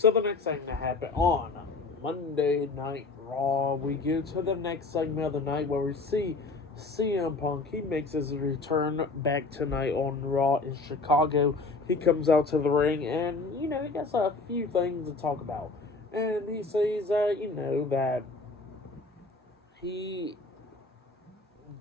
So the next thing that happened on Monday Night Raw, we get to the next segment of the night where we see CM Punk. He makes his return back tonight on Raw in Chicago. He comes out to the ring and, he gets a few things to talk about. And he says that he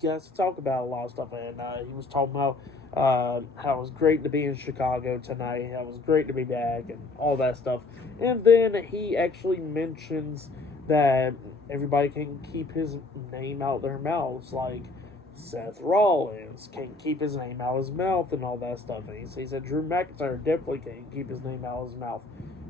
gets to talk about a lot of stuff. And he was talking about how it was great to be in Chicago tonight, how it was great to be back, and all that stuff. And then he actually mentions that everybody can keep his name out their mouths, like Seth Rollins can keep his name out his mouth and all that stuff. And he says that Drew McIntyre definitely can't keep his name out his mouth.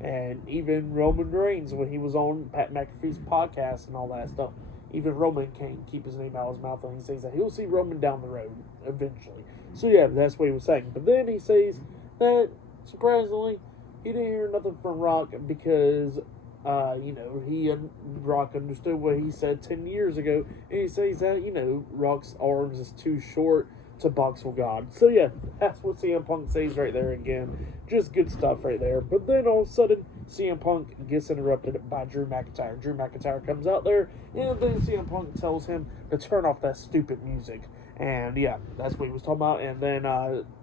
And even Roman Reigns, when he was on Pat McAfee's podcast and all that stuff, even Roman can't keep his name out of his mouth, and he says that he'll see Roman down the road eventually. So yeah, that's what he was saying. But then he says that, surprisingly, he didn't hear nothing from Rock because, Rock understood what he said 10 years ago, and he says that, Rock's arms is too short to box with God. So yeah, that's what CM Punk says right there again. Just good stuff right there. But then all of a sudden, CM Punk gets interrupted by Drew McIntyre. Drew McIntyre comes out there, and then CM Punk tells him to turn off that stupid music. And yeah, that's what he was talking about. And then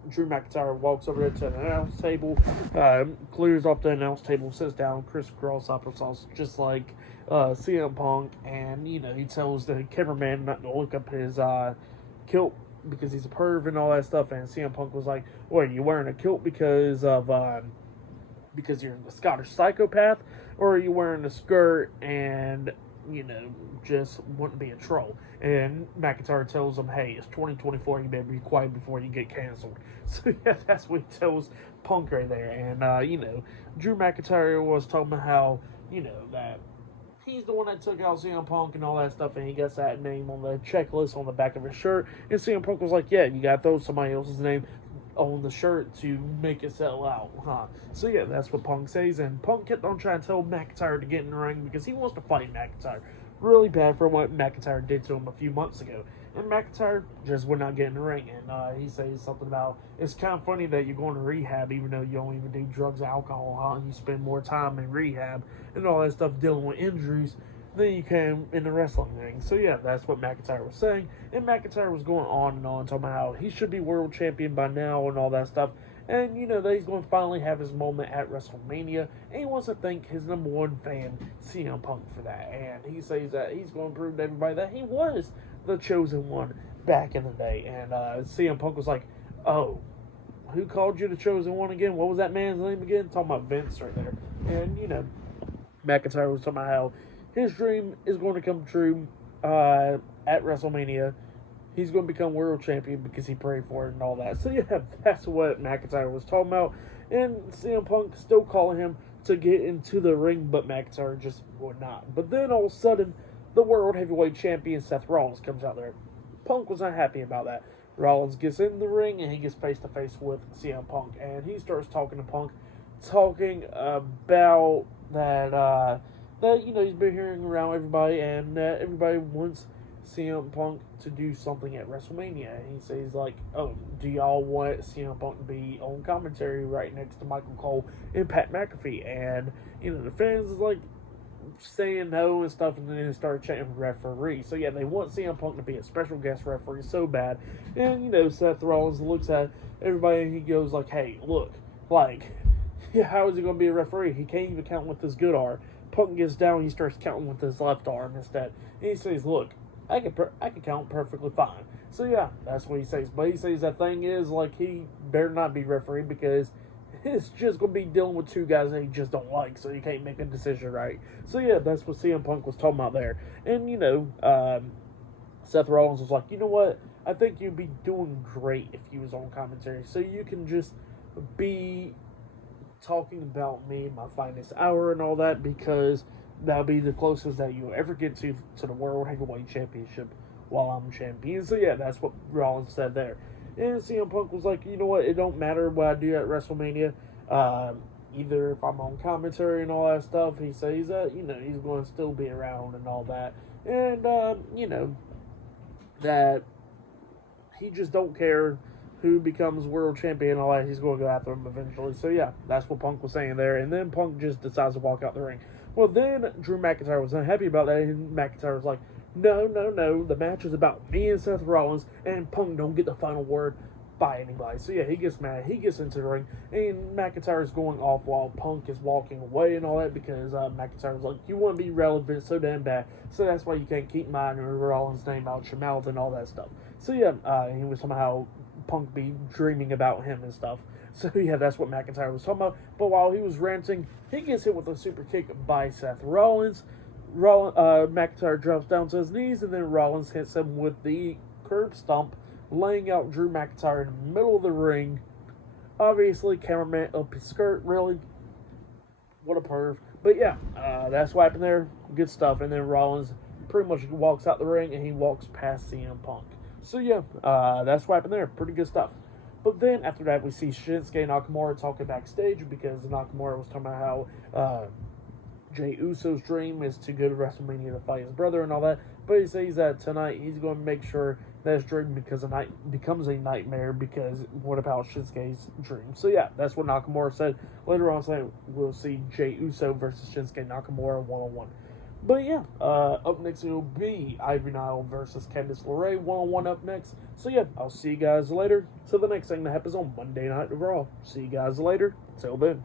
Drew McIntyre walks over to the announce table, clears off the announce table, sits down, crisscross applesauce, just like CM Punk. And, he tells the cameraman not to look up his kilt because he's a perv and all that stuff. And CM Punk was like, "What, are you wearing a kilt because you're a Scottish psychopath, or are you wearing a skirt and just want to be a troll?" And McIntyre tells him, "Hey, it's 2024, you better be quiet before you get canceled." So yeah, that's what he tells Punk right there. And Drew McIntyre was talking about how that he's the one that took out CM Punk and all that stuff, and he gets that name on the checklist on the back of his shirt. And CM Punk was like, "Yeah, you gotta throw somebody else's name on the shirt to make it sell out, huh?" So yeah, that's what Punk says. And Punk kept on trying to tell McIntyre to get in the ring because he wants to fight McIntyre really bad for what McIntyre did to him a few months ago. And McIntyre just would not get in the ring. And he says something about, "It's kind of funny that you're going to rehab even though you don't even do drugs and alcohol, huh? You spend more time in rehab and all that stuff dealing with injuries than you can in the wrestling ring." So yeah, that's what McIntyre was saying. And McIntyre was going on and on, talking about how he should be world champion by now and all that stuff. And, that he's going to finally have his moment at WrestleMania. And he wants to thank his number one fan, CM Punk, for that. And he says that he's going to prove to everybody that he was the chosen one back in the day. And CM Punk was like, "Oh, who called you the chosen one again? What was that man's name again?" Talking about Vince right there. And, McIntyre was talking about how his dream is going to come true at WrestleMania. He's going to become world champion because he prayed for it and all that. So yeah, that's what McIntyre was talking about. And CM Punk still calling him to get into the ring, but McIntyre just would not. But then all of a sudden, the world heavyweight champion Seth Rollins comes out there. Punk was not happy about that. Rollins gets in the ring and he gets face to face with CM Punk, and he starts talking to Punk, talking about that he's been hearing around everybody, and everybody wants CM Punk to do something at WrestleMania. And he says like, "Oh, do y'all want CM Punk to be on commentary right next to Michael Cole and Pat McAfee?" And the fans is like saying no and stuff, and then they start chanting referee. So yeah, they want CM Punk to be a special guest referee so bad. And Seth Rollins looks at everybody and he goes like, "Hey, look, like, how is he going to be a referee? He can't even count with his good arm." Punk gets down, he starts counting with his left arm instead. And he says, "Look, I can count perfectly fine." So yeah, that's what he says. But he says that thing is like he better not be referee because it's just going to be dealing with two guys that he just don't like, so he can't make a decision right. So yeah, that's what CM Punk was talking about there. And Seth Rollins was like, "You know what? I think you'd be doing great if you was on commentary, so you can just be talking about me, my finest hour and all that, because that'll be the closest that you'll ever get to the World Heavyweight Championship while I'm champion." So yeah, that's what Rollins said there. And CM Punk was like, "You know what? It don't matter what I do at WrestleMania. Either if I'm on commentary and all that stuff," he says that, he's going to still be around and all that. And, that he just don't care who becomes world champion and all that, he's going to go after him eventually. So yeah, that's what Punk was saying there. And then Punk just decides to walk out the ring. Well, then Drew McIntyre was unhappy about that, and McIntyre was like, no, the match is about me and Seth Rollins, and Punk don't get the final word by anybody. So yeah, he gets mad, he gets into the ring, and McIntyre is going off while Punk is walking away and all that, because McIntyre was like, you want to be relevant so damn bad, so that's why you can't keep mine or Rollins' name out your mouth and all that stuff. So yeah, he was somehow Punk be dreaming about him and stuff. So yeah, that's what McIntyre was talking about. But while he was ranting, he gets hit with a super kick by Seth Rollins. McIntyre drops down to his knees, and then Rollins hits him with the curb stomp, laying out Drew McIntyre in the middle of the ring. Obviously, cameraman up his skirt, really. What a perv. But yeah, that's what happened there. Good stuff. And then Rollins pretty much walks out the ring, and he walks past CM Punk. So yeah, that's what happened there. Pretty good stuff. But then after that, we see Shinsuke Nakamura talking backstage, because Nakamura was talking about how Jey Uso's dream is to go to WrestleMania to fight his brother and all that. But he says that tonight he's going to make sure that his dream becomes a nightmare, because what about Shinsuke's dream? So yeah, that's what Nakamura said. Later on tonight, we'll see Jey Uso versus Shinsuke Nakamura one-on-one. But yeah, up next it will be Ivy Nile versus Candice LeRae one-on-one up next. So yeah, I'll see you guys later. Till the next thing that happens on Monday Night Raw. See you guys later. Till then.